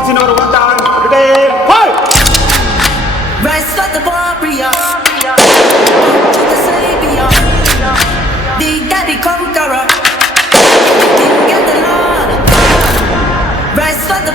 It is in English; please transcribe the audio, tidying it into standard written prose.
All in our one time. Ready? Fight! Rise for the warrior, to the savior, the daddy conqueror, King of the Lord. Rise for the